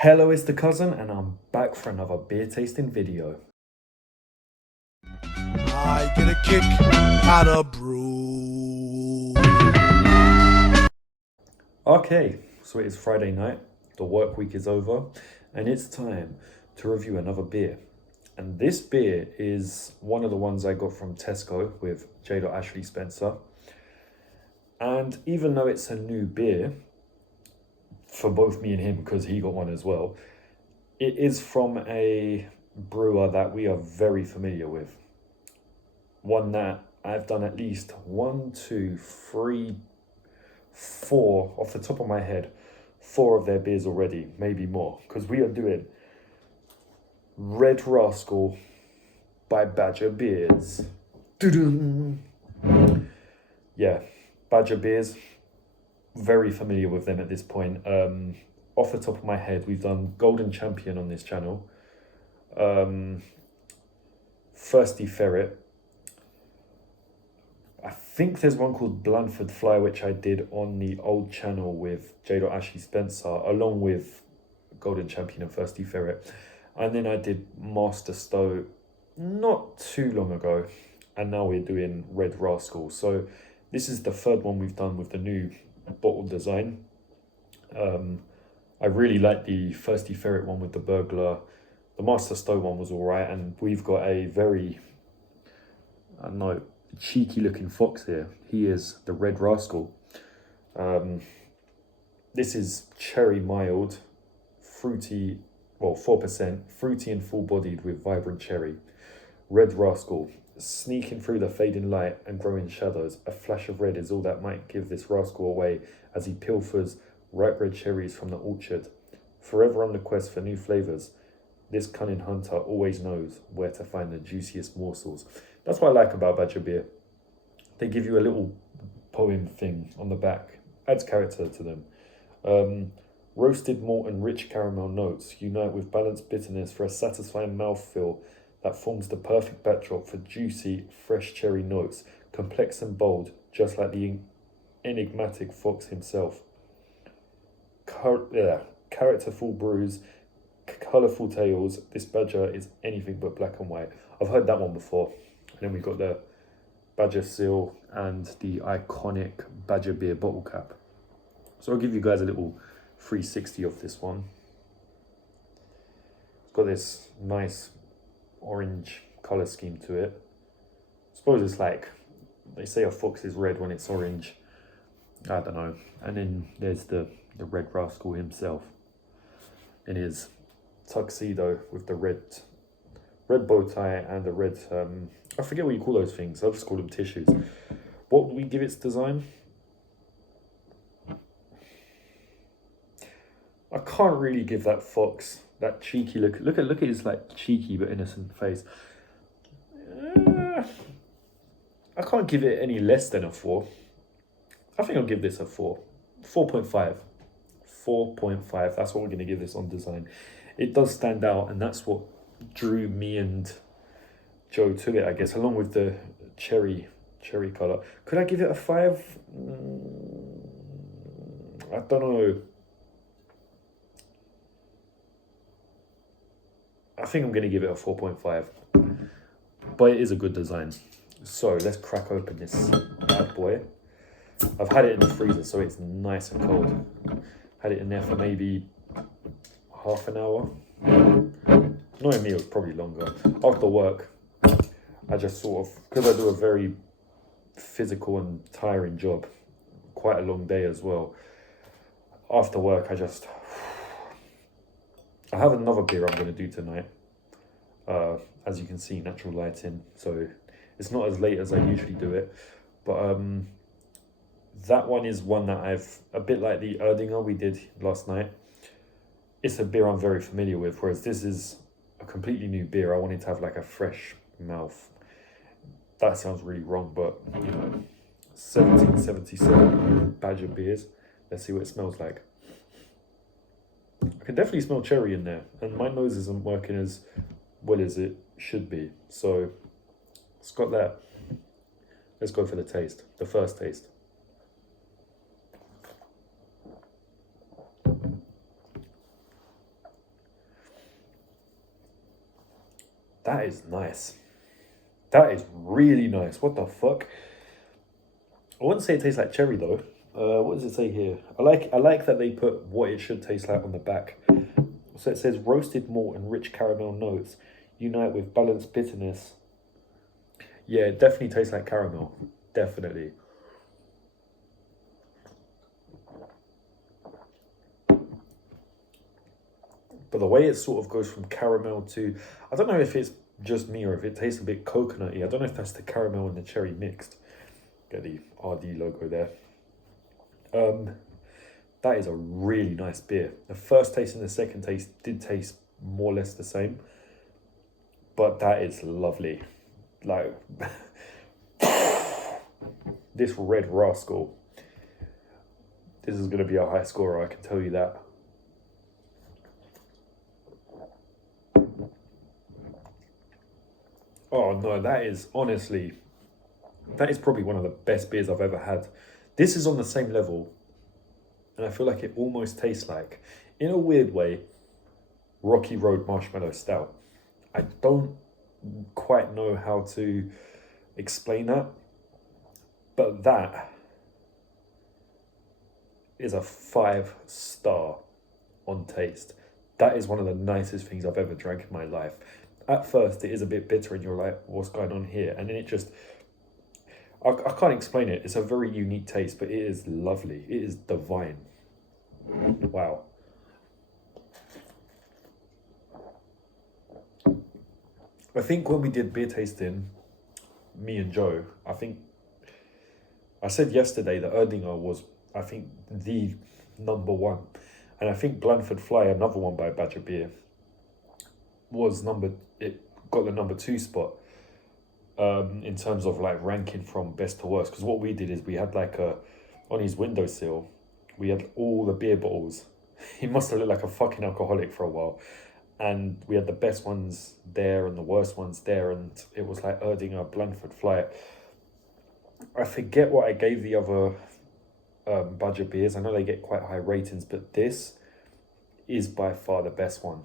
Hello, it's the cousin, and I'm back for another beer tasting video. I get a kick out of brew. Okay, so it is Friday night, the work week is over, and it's time to review another beer. And this beer is one of the ones I got from Tesco with J. Ashley Spencer. And even though it's a new beer for both me and him, because he got one as well, it is from a brewer that we are very familiar with. One that I've done at least 1, 2, 3, 4 off the top of my head, 4 of their beers already, maybe more, because we are doing Red Rascal by Badger Beers. Doo-doo. Yeah, Badger Beers, very familiar with them at this point. Off the top of my head, we've done Golden Champion on this channel, Thirsty Ferret. I think there's one called Blandford Fly, which I did on the old channel with J. Ashley Spencer, along with Golden Champion and Thirsty Ferret. And then I did Master Stowe not too long ago. And now we're doing Red Rascal. So this is the third one we've done with the new bottle design. I really like the Thirsty Ferret one with the burglar. The Master Stowe one was all right. And we've got a very, I don't know, cheeky looking fox here. He is the Red Rascal. This is cherry mild, fruity, well, 4%, fruity and full bodied with vibrant cherry. Red Rascal, sneaking through the fading light and growing shadows. A flash of red is all that might give this rascal away as he pilfers ripe red cherries from the orchard. Forever on the quest for new flavors, this cunning hunter always knows where to find the juiciest morsels. That's what I like about Badger Beer. They give you a little poem thing on the back. Adds character to them. Roasted malt and rich caramel notes unite with balanced bitterness for a satisfying mouthfeel that forms the perfect backdrop for juicy, fresh cherry notes, complex and bold, just like the enigmatic fox himself. Characterful brews, colourful tales. This badger is anything but black and white. I've heard that one before. And then we've got the Badger seal and the iconic Badger Beer bottle cap. So I'll give you guys a little 360 of this one. It's got this nice orange colour scheme to it. I suppose it's like, they say a fox is red when it's orange. I don't know. And then there's the Red Rascal himself in his tuxedo with the red bow tie and the red, I forget what you call those things. I'll just call them tissues. What would we give its design? I can't really give that fox that cheeky look. Look at his like cheeky but innocent face. I can't give it any less than a 4. I think I'll give this a 4. 4.5. 4.5. That's what we're going to give this on design. It does stand out, and that's what drew me and Joe to it, I guess, along with the cherry colour. Could I give it a 5? I don't know. I think I'm going to give it a 4.5. But it is a good design. So let's crack open this bad boy. I've had it in the freezer, so it's nice and cold. Had it in there for maybe half an hour. Knowing me, it was probably longer. After work, I just sort of, because I do a very physical and tiring job, quite a long day as well. After work, I have another beer I'm going to do tonight. As you can see, natural lighting, so it's not as late as I usually do it. But that one is one that I've, a bit like the Erdinger we did last night. It's a beer I'm very familiar with, whereas this is a completely new beer. I wanted to have like a fresh mouth. That sounds really wrong, but you know, 1777 Badger Beers. Let's see what it smells like. I can definitely smell cherry in there, and my nose isn't working as well as it should be. So it's got that. Let's go for the taste, the first taste. That is nice. That is really nice. What the fuck? I wouldn't say it tastes like cherry though. What does it say here? I like that they put what it should taste like on the back. So it says roasted malt and rich caramel notes unite with balanced bitterness. Yeah, it definitely tastes like caramel. Definitely. But the way it sort of goes from caramel to, I don't know if it's just me or if it tastes a bit coconutty. I don't know if that's the caramel and the cherry mixed. Get the RD logo there. That is a really nice beer. The first taste and the second taste did taste more or less the same, but that is lovely. Like this Red Rascal, this is going to be a high scorer, I can tell you that. Oh no, that is honestly, that is probably one of the best beers I've ever had. This is on the same level, and I feel like it almost tastes like, in a weird way, Rocky Road Marshmallow Stout. I don't quite know how to explain that, but that is a 5-star on taste. That is one of the nicest things I've ever drank in my life. At first, it is a bit bitter and you're like, what's going on here? And then it just, I can't explain it. It's a very unique taste, but it is lovely. It is divine. Wow. I think when we did beer tasting, me and Joe, I said yesterday that Erdinger was, I think, the number one. And I think Blandford Fly, another one by Badger Beer, it got the number 2 spot in terms of like ranking from best to worst. Because what we did is we had like on his windowsill, we had all the beer bottles. He must have looked like a fucking alcoholic for a while. And we had the best ones there and the worst ones there. And it was like Erdinger, Blandford Fly. I forget what I gave the other Badger beers. I know they get quite high ratings, but this is by far the best one.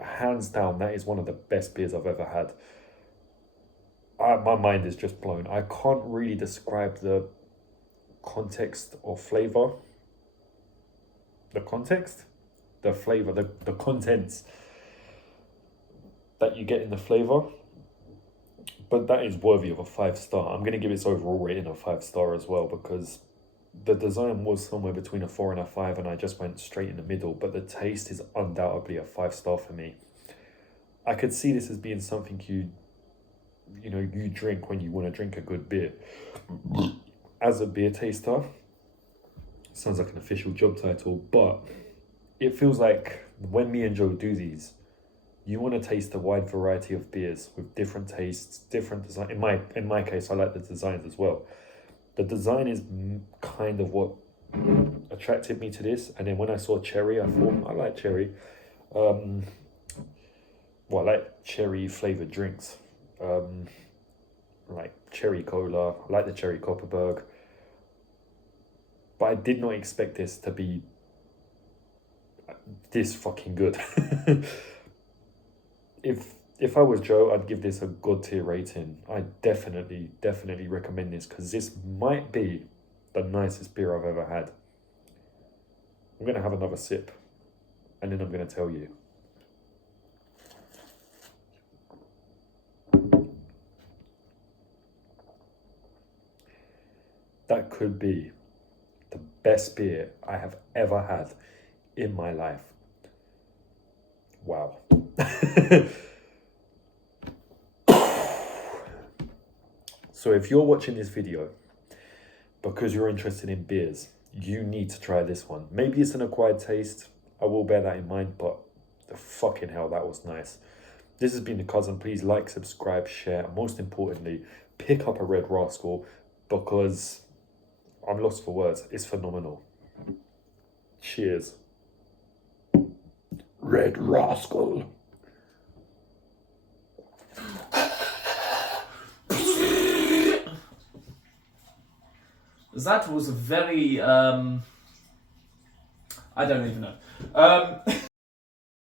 Hands down, that is one of the best beers I've ever had. My mind is just blown. I can't really describe the context or flavor. The context? The flavor, the contents that you get in the flavor. But that is worthy of a 5-star. I'm going to give its overall rating a 5-star as well, because the design was somewhere between a 4 and a 5, and I just went straight in the middle. But the taste is undoubtedly a 5-star for me. I could see this as being something you drink when you want to drink a good beer. As a beer taster, sounds like an official job title, but it feels like when me and Joe do these, you want to taste a wide variety of beers with different tastes, different design. In my case, I like the designs as well. The design is kind of what attracted me to this. And then when I saw cherry, I thought, I like cherry. I like cherry flavored drinks. Like cherry cola. I like the cherry Kopparberg. But I did not expect this to be this fucking good. If I was Joe, I'd give this a good tier rating. I definitely recommend this, because this might be the nicest beer I've ever had. I'm going to have another sip and then I'm going to tell you. That could be the best beer I have ever had in my life. Wow. So if you're watching this video because you're interested in beers, you need to try this one. Maybe it's an acquired taste. I will bear that in mind, but the fucking hell, that was nice. This has been The Cousin. Please like, subscribe, share, and most importantly, pick up a Red Rascal, because I'm lost for words. It's phenomenal. Cheers. Red Rascal. That was very, I don't even know.